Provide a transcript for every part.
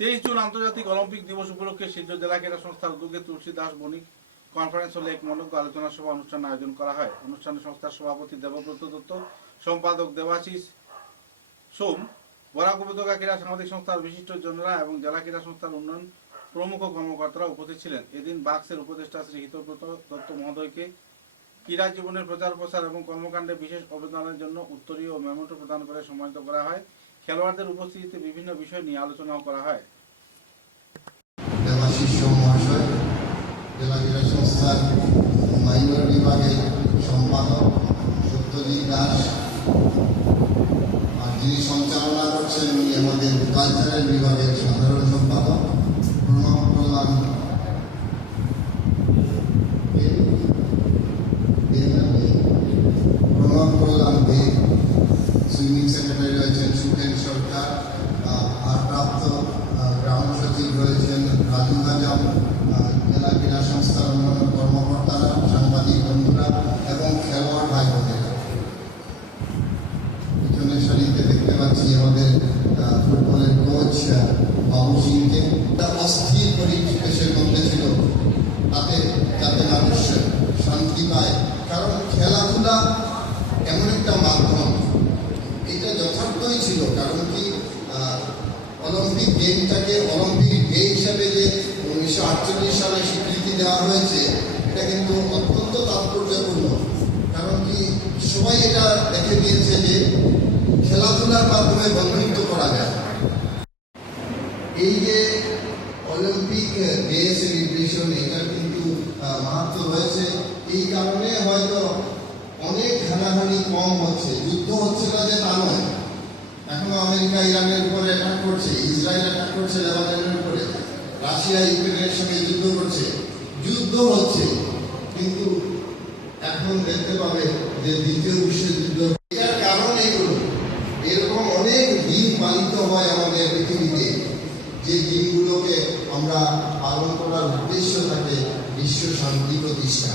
23 June আন্তর্জাতিক Olympic দিবস উপলক্ষে সিদ্ধ জেলা ক্রীড়া সংস্থার উদ্যোগে তুলসী দাস বণিক কনফারেন্স হলে এক মনোজ্ঞ আলোচনা সভা অনুষ্ঠান আয়োজন করা হয়। অনুষ্ঠানে সংস্থার সভাপতি দেবব্রত দত্ত, সম্পাদক দেবাশিস সোম, বরাক উপত্যকা ক্রীড়া সামাজিক সংস্থার বিশিষ্ট জনেরা এবং জেলা ক্রীড়া সংস্থার উন্নয়ন প্রমুখ কর্মকর্তারা উপস্থিত ছিলেন। এদিন বাক্সের উপদেষ্টা শ্রী হিতব্রত দত্ত মহোদয়কে ক্রীড়া জীবনের প্রচার প্রসার এবং কর্মকাণ্ডে বিশেষ অবদানের জন্য উত্তরীয় ও মেমোটো প্রদান করে সম্মানিত করা হয়। খেলোয়াড়দের উপস্থিতিতে বিভিন্ন বিষয় নিয়ে আলোচনাও করা হয়। দেবাশিস মহাশয়, জেলা ক্রীড়া সংস্থার মাইনর বিভাগের সম্পাদক সত্যজিৎ দাস, আর যিনি সঞ্চালনা করছেন উনি আমাদের কালচারাল বিভাগের সাধারণ সম্পাদক প্রণব কল্যাণ দেব, সুইমিং সেক্রেটারি রয়েছেন সুখেন সরকার, ভারপ্রাপ্ত গ্রাউন্ড সচিব রয়েছেন রাজু আজম, জেলা ক্রীড়া সংস্থার অন্যান্য কর্মকর্তারা, সাংবাদিক বন্ধুরা এবং খেলোয়াড় ভাই বোনেরা। পিছনের সারিতে দেখতে পাচ্ছি আমাদের ফুটবলের কোচ বাবু সিংকে। অস্থির পরিবেশের মধ্যে ছিল তাতে যাতে মানুষ শান্তি পায়, কারণ খেলাধুলা এমন একটা মাধ্যম, এটা যথার্থই ছিল। কারণ কি অলিম্পিক গেমটাকে অলিম্পিক ডে হিসাবে যে 1948 সালে স্বীকৃতি দেওয়া হয়েছে, এটা কিন্তু অত্যন্ত তাৎপর্যপূর্ণ। কারণ কি সবাই এটা দেখে দিয়েছে যে খেলাধুলার মাধ্যমে বন্ধুত্ব করা যায়। এই যে অলিম্পিক ডে সেলিব্রেশন, এটার কিন্তু মাহাত্ম রয়েছে। এই কারণে হয়তো অনেক হানাহানি কম হচ্ছে, যুদ্ধ হচ্ছে না যে তা নয়। এখনো আমেরিকা ইরানের উপরে অ্যাটাক করছে, ইসরায়েল অ্যাটাক করছে লেবাননের উপরে, রাশিয়া ইউক্রেনের সঙ্গে যুদ্ধ করছে, যুদ্ধ হচ্ছে। কিন্তু এখন দেখতে পাবে যে দ্বিতীয় বিশ্বযুদ্ধ। এটার কারণ এইগুলো, এরকম অনেক দিন পালিত হয় আমাদের পৃথিবীতে, যে দিনগুলোকে আমরা পালন করার উদ্দেশ্য থাকে বিশ্ব শান্তি প্রতিষ্ঠা।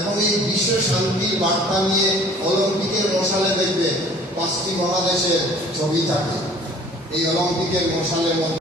এবং এই বিশ্ব শান্তির বার্তা নিয়ে অলিম্পিকের মশালে দেখবে 5টি মহাদেশের ছবি থাকে। এই অলিম্পিকের মশালের মধ্যে